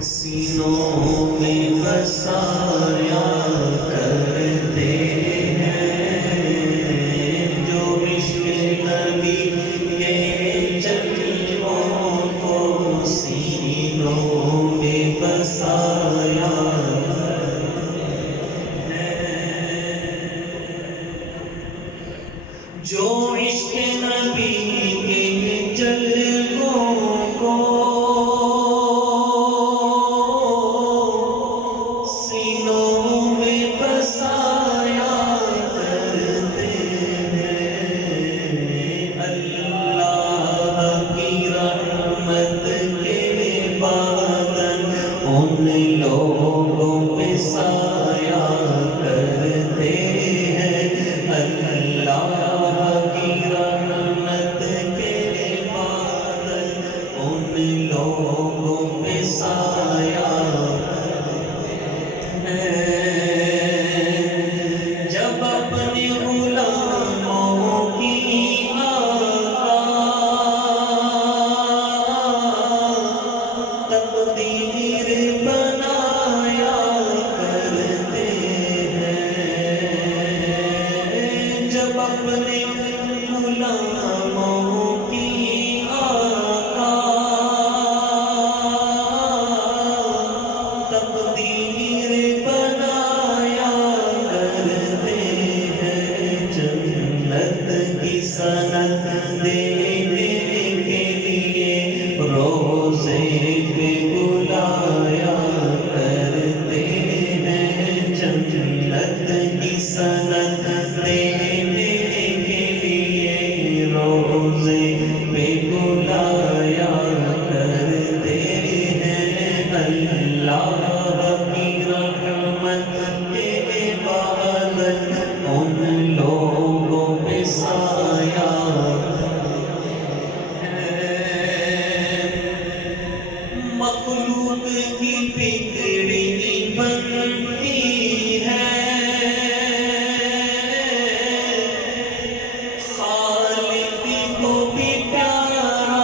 سینوں میں بسایا کرتے ہیں جو عشق نبی کے جلووں کو سینوں میں بسایا جو عشق نبی کے جلووں کو سینوں میں بسایا کرتے ہیں اللہ کی رحمت کے بادل ان لوگوں پہ سایہ کرتے ہیں اللہ کی رحمت کے بادل ان لوگوں پہ سایہ جب اپنے غلاموں کی آقا تقدیر بنایا کرتے ہیں جب اپنے غلاموں کی آقا تقدیر بنایا کرتے ہیں جنت کی سند دینے کے لیے روزے پہ بلایا کرتے ہیں جنت کی سند دینے کے لیے روزے پہ بلایا کرتے ہیں اللہ کی رحمت کے بادل ان لوگوں پہ سایہ مخلوق کی بگڑی بنتی ہے خالق کو بھی پیارا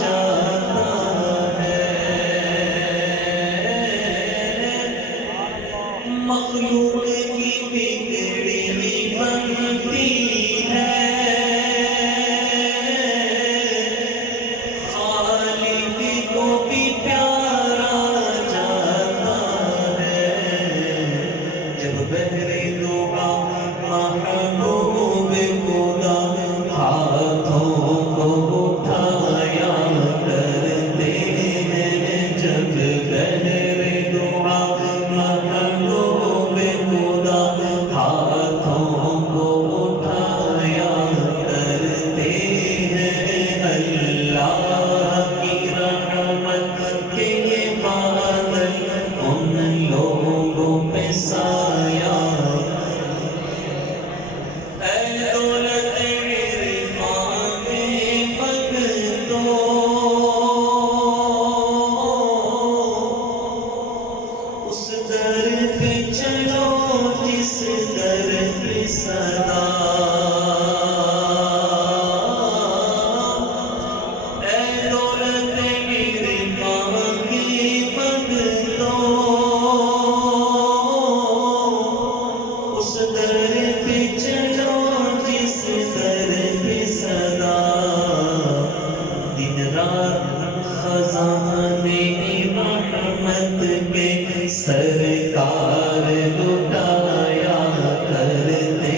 جاتا ہے مخلوق کی بگڑی بنتی ہے خالق کو بھی پیارا جاتا ہے جب بحر دعا محبوب خدا ہاتھوں کو اٹھایا کرتے ہیں جب بحر دعا محبوب خدا ہاتھوں کو اٹھایا کرتے ہیں اللہ کی رحمت کے بادل ان لوگوں پہ سایہ اے دولت عرفان کے بندوں اس در پہ چلو جس در پہ صدا اے دولت عرفان کے بندوں اس در پہ چلو جس در پہ صدا دن رات خزانے رحمت کے سرکار لٹایا کرتے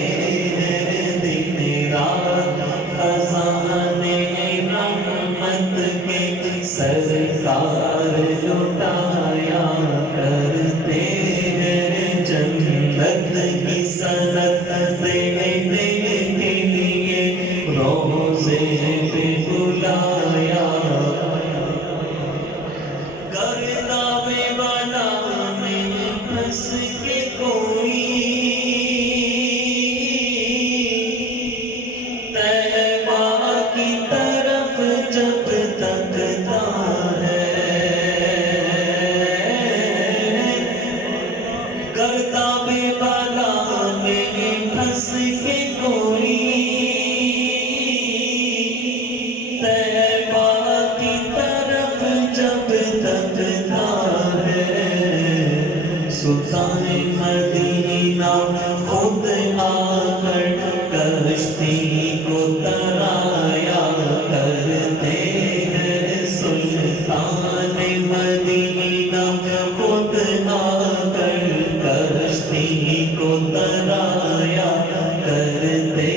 ہیں دن رات خزانے رحمت کے سرکار لٹایا کرتے ہیں جنت کی سند دینے کے لیے روزے پہ بلایا گردابے والا میں پھنس کے کوئی طیبہ کی طرف جب تکتا ہے گردابے والا میں پھنس کے کوئی طیبہ کی طرف جب تکتا سلطان مدینہ خود آ کر کشتی کو ترایا کرتے ہیں، سلطان مدینہ خود آ کر کشتی کو ترایا کرتے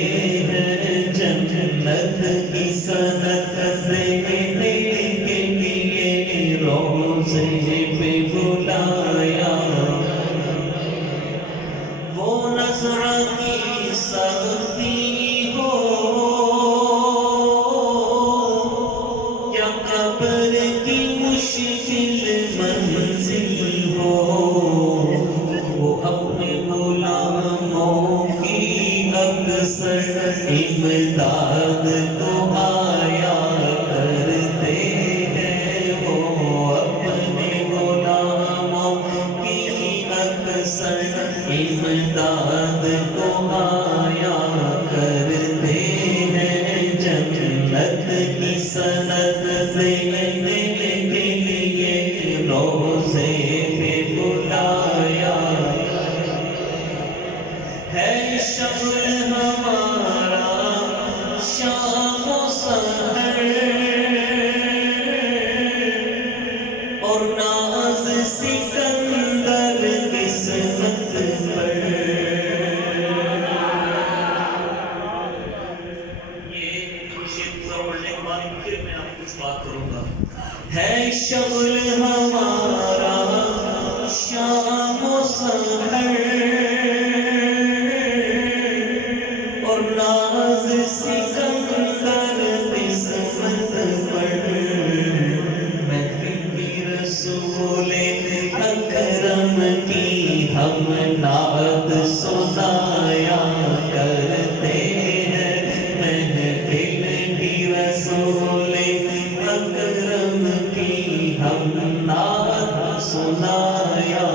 ہیں، جنت کی سند دینے کے لیے روزے پہ بلایا، وہ نظر کی سختی ہو یا قبر کی مشکل منزل ہو، وہ اپنے غلاموں کی اکثر امداد کو آیا کرتے ہیں، وہ اپنے غلاموں کی اکثر امداد کو آیا کرتے ہیں، جنت کی سند دینے کے لیے روزے پہ بلایا، ہے شغل ہمارا شام و سحر اور ناز سکندر قسمت پر، یہ شعر پورا پڑھنے کے بعد پھر میں آپ کو کچھ بات کروں گا، ہے شغل ہمارا شام و سحر اور ناز سکندر قسمت پر، محفل کی رسول اکرم کی ہم نعت سنایا کرتے ہیں، محفل کی رسول اکرم کی ہم نعت سنایا